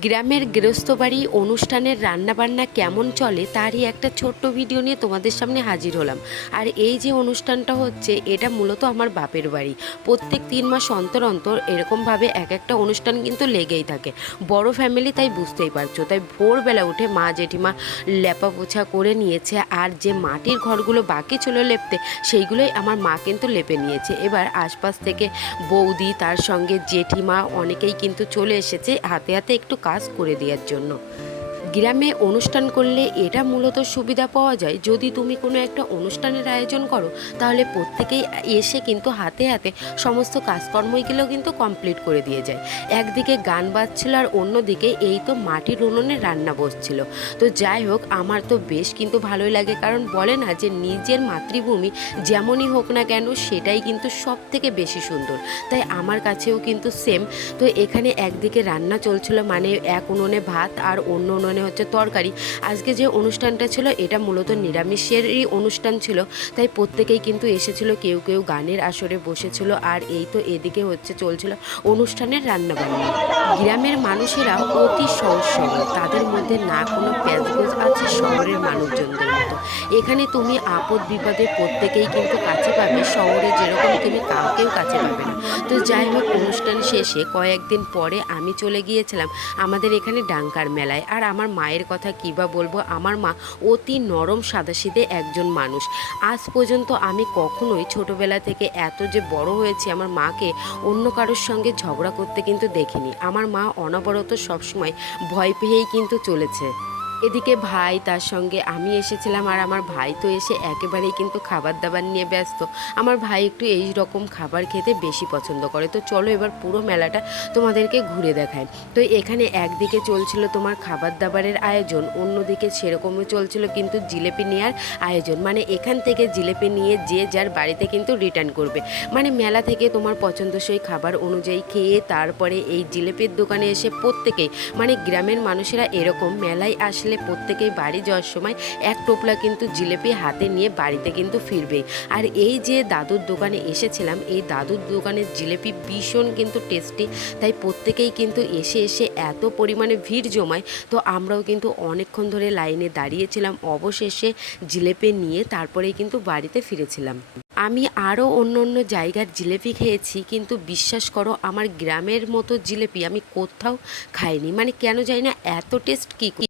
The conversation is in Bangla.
গ্রামের গৃহস্থ বাড়ি অনুষ্ঠানের রান্নাবান্না কেমন চলে তারই একটা ছোট্ট ভিডিও নিয়ে তোমাদের সামনে হাজির হলাম। আর এই যে অনুষ্ঠানটা হচ্ছে, এটা মূলত আমার বাপের বাড়ি। প্রত্যেক তিন মাস অন্তর অন্তর এরকমভাবে এক একটা অনুষ্ঠান কিন্তু লেগেই থাকে। বড় ফ্যামিলি তাই বুঝতেই পারছ। তাই ভোরবেলা উঠে মা জেঠিমা লেপা পোছা করে নিয়েছে আর যে মাটির ঘরগুলো বাকি ছিল লেপতে, সেইগুলোই আমার মা কিন্তু লেপে নিয়েছে। এবার আশপাশ থেকে বৌদি, তার সঙ্গে জেঠিমা অনেকেই কিন্তু চলে এসেছে। হাতে হাতে একটু কাজ করে দেওয়ার জন্য। গ্রামে অনুষ্ঠান করলে এটা মূলত সুবিধা পাওয়া যায়। যদি তুমি কোনো একটা অনুষ্ঠানের আয়োজন করো, তাহলে প্রত্যেকেই এসে কিন্তু হাতে হাতে সমস্ত কাজকর্মগুলো কিন্তু কমপ্লিট করে দিয়ে যায়। একদিকে গান বাজছিল আর অন্যদিকে এই তো মাটির উনুনে রান্না বসছিল। তো যাই হোক, আমার তো বেশ কিন্তু ভালোই লাগে। কারণ বলে না যে নিজের মাতৃভূমি যেমনই হোক না কেন, সেটাই কিন্তু সব থেকে বেশি সুন্দর। তাই আমার কাছেও কিন্তু সেম তো এখানে একদিকে রান্না চলছিল মানে এক উনুনে ভাত আর অন্য উনুনে হচ্ছে তরকারি। আজকে যে অনুষ্ঠানটা ছিল, এটা মূলত নিরামিষেরই অনুষ্ঠান ছিল। তাই প্রত্যেকেই কিন্তু এসেছিল, কেউ কেউ গানের আসরে বসেছিল, আর এই তো এদিকে হচ্ছে চলছিল অনুষ্ঠানের রান্নাবান্না। গ্রামের মানুষেরা অতি সহজ তাদের মধ্যে না কোনো প্যাঁচ আছে শহরের মানুষজনদের। মতো এখানে তুমি আপদ বিপদে প্রত্যেকেই কিন্তু কাছে পাবে, শহরে যেরকম তুমি কাউকেও কাছে পাবে না। তো যাই হোক, অনুষ্ঠান শেষে কয়েকদিন পরে আমি চলে গিয়েছিলাম আমাদের এখানে ডাঙ্কার মেলায়। আর আমার মায়ের কথা কী বা বলব, আমার মা অতি নরম সাদাসিধে একজন মানুষ। আজ পর্যন্ত আমি কখনোই ছোটবেলা থেকে এত যে বড় হয়েছি আমার মাকে অন্য কারোর সঙ্গে ঝগড়া করতে কিন্তু দেখিনি। আমার মা অনবরত সবসময় ভয় পেয়েই কিন্তু চলেছে। এদিকে ভাই, তার সঙ্গে আমি এসেছিলাম আর আমার ভাই তো এসে একেবারেই কিন্তু খাবার দাবার নিয়ে ব্যস্ত। আমার ভাই একটু এই রকম খাবার খেতে বেশি পছন্দ করে। তো চলো এবার পুরো মেলাটা তোমাদেরকে ঘুরে দেখায় তো এখানে একদিকে চলছিল তোমার খাবার দাবারের আয়োজন, অন্যদিকে সেরকমও চলছিল কিন্তু জিলেপি নেওয়ার আয়োজন। মানে এখান থেকে জিলেপি নিয়ে যে যার বাড়িতে কিন্তু রিটার্ন করবে। মানে মেলা থেকে তোমার পছন্দসই খাবার অনুযায়ী খেয়ে তারপরে এই জিলেপির দোকানে এসে প্রত্যেকেই মানে গ্রামের মানুষেরা এরকম মেলায় আসলে প্রত্যেকেই বাড়ি যাওয়ার সময় এক টোপলা কিন্তু জিলেপি হাতে নিয়ে বাড়িতে কিন্তু ফিরবেই আর এই যে দাদুর দোকানে এসেছিলাম, এই দাদুর দোকানের জিলেপি ভীষণ কিন্তু টেস্টি, তাই প্রত্যেকেই কিন্তু এসে এসে এত পরিমাণে ভিড় জমায়, তো আমরাও কিন্তু অনেকক্ষণ ধরে লাইনে দাঁড়িয়েছিলাম। অবশেষে জিলেপি নিয়ে তারপরেই কিন্তু বাড়িতে ফিরেছিলাম। আমি আরও অন্য অন্য জায়গার জিলেপি খেয়েছি, কিন্তু বিশ্বাস করো আমার গ্রামের মতো জিলেপি আমি কোথাও খাইনি। মানে কেন জানি না, এত টেস্ট কী